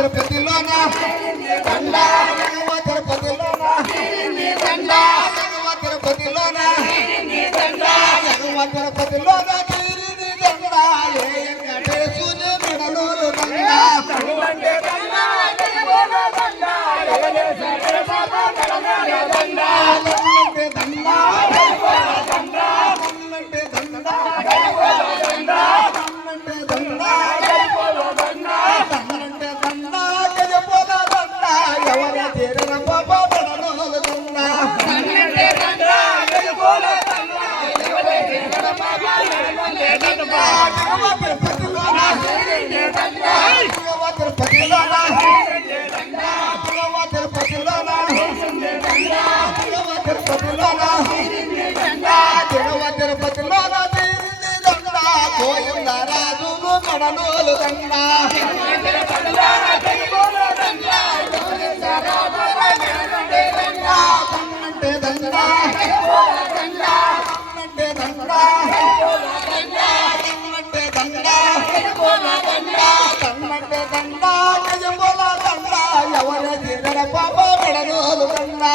తిరుపతిలోన తిరుపతిలోన తిరుపతిలోన తిరుపతిలోన తీరిది గంగ ఏ వెంకటేశుని మెడలోలు గంగ రాజులు కడనోలు దండా తన్నంటే దండా తన్నంటే దండా తన్నంటే దండా తన్నంటే దండా గజబోల దండా ఎవర దిగడ పాప కడనోలు దండా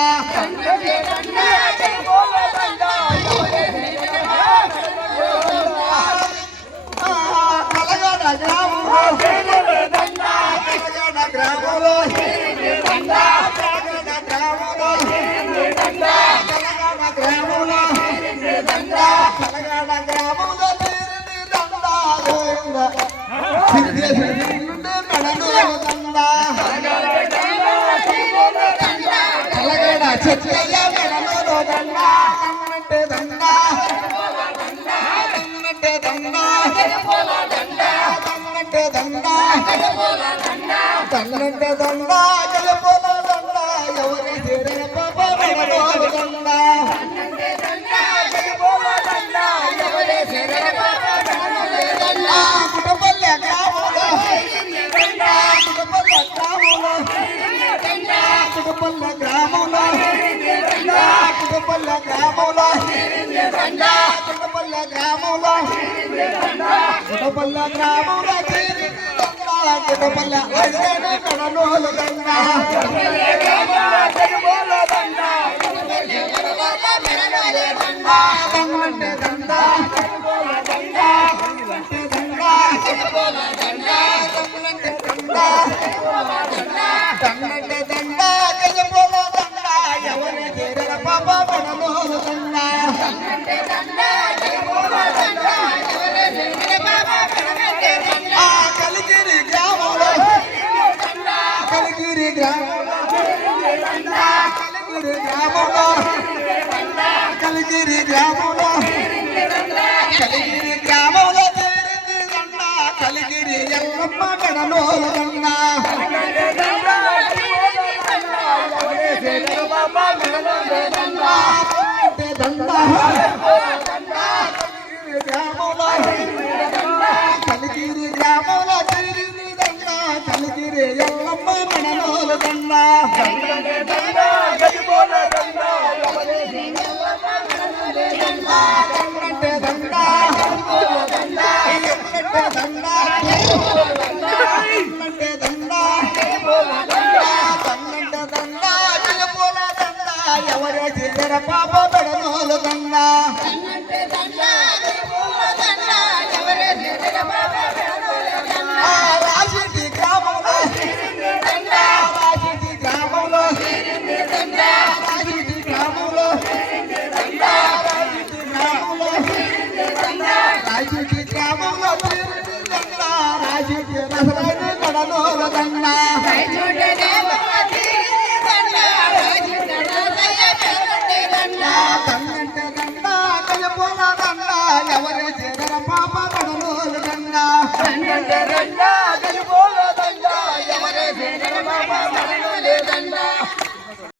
చెట్లయ్య మెడలో దండా తన్నంటే దండా తన్నంటే దండా తన్నంటే దండా తన్నంటే దండా గెలుపుల దండా ఎవరి చేరిన పాప మెడలో దండా కుటుంబల్ల గ్రామంలో కుటుంబల్ల గ్రామంలో కుటుంబల్ల గ్రామంలో కుటుంబల్ల గ్రామంలో కుటుంబల్ల గ్రామంలో కుటుంబల్ల గ్రామంలో కుటుంబల్ల అడిగిన కడలోలు దండా తన్నంటే దండా తన్నంటే దండా గజబోల దండా ఎవరి చేరిన పాప మెడలోలు దండా కలిగిరి గ్రామంలో కలిగిరి గ్రామంలో కలిగిరి గ్రామంలో కలిగిరి గ్రామంలో కలిగిరి గ్రామంలో చేరింది దండా కలిగిరి ఎల్లమ్మ మెడలోలు దండా కలిగిరి గ్రామంలో చేరింది దండా కలిగిరి ఎల్లమ్మ మెడలోలు దండా తన్నంటే దండా తన్నంటే దండా తన్నంటే దండా గజబోల దండా ఎవరి చేర పాప మెడలోలు దండా రాజీటి గ్రామంలో రాజీటి గ్రామంలో రాజీటి గ్రామంలో రాజీటి గ్రామంలో రాజీటి గ్రామంలో రాజీటి రసరాజు కడలోల దండా తన్నంటే దండా గజబోల దండా ఎవరి చేర పాప కడలోల దండా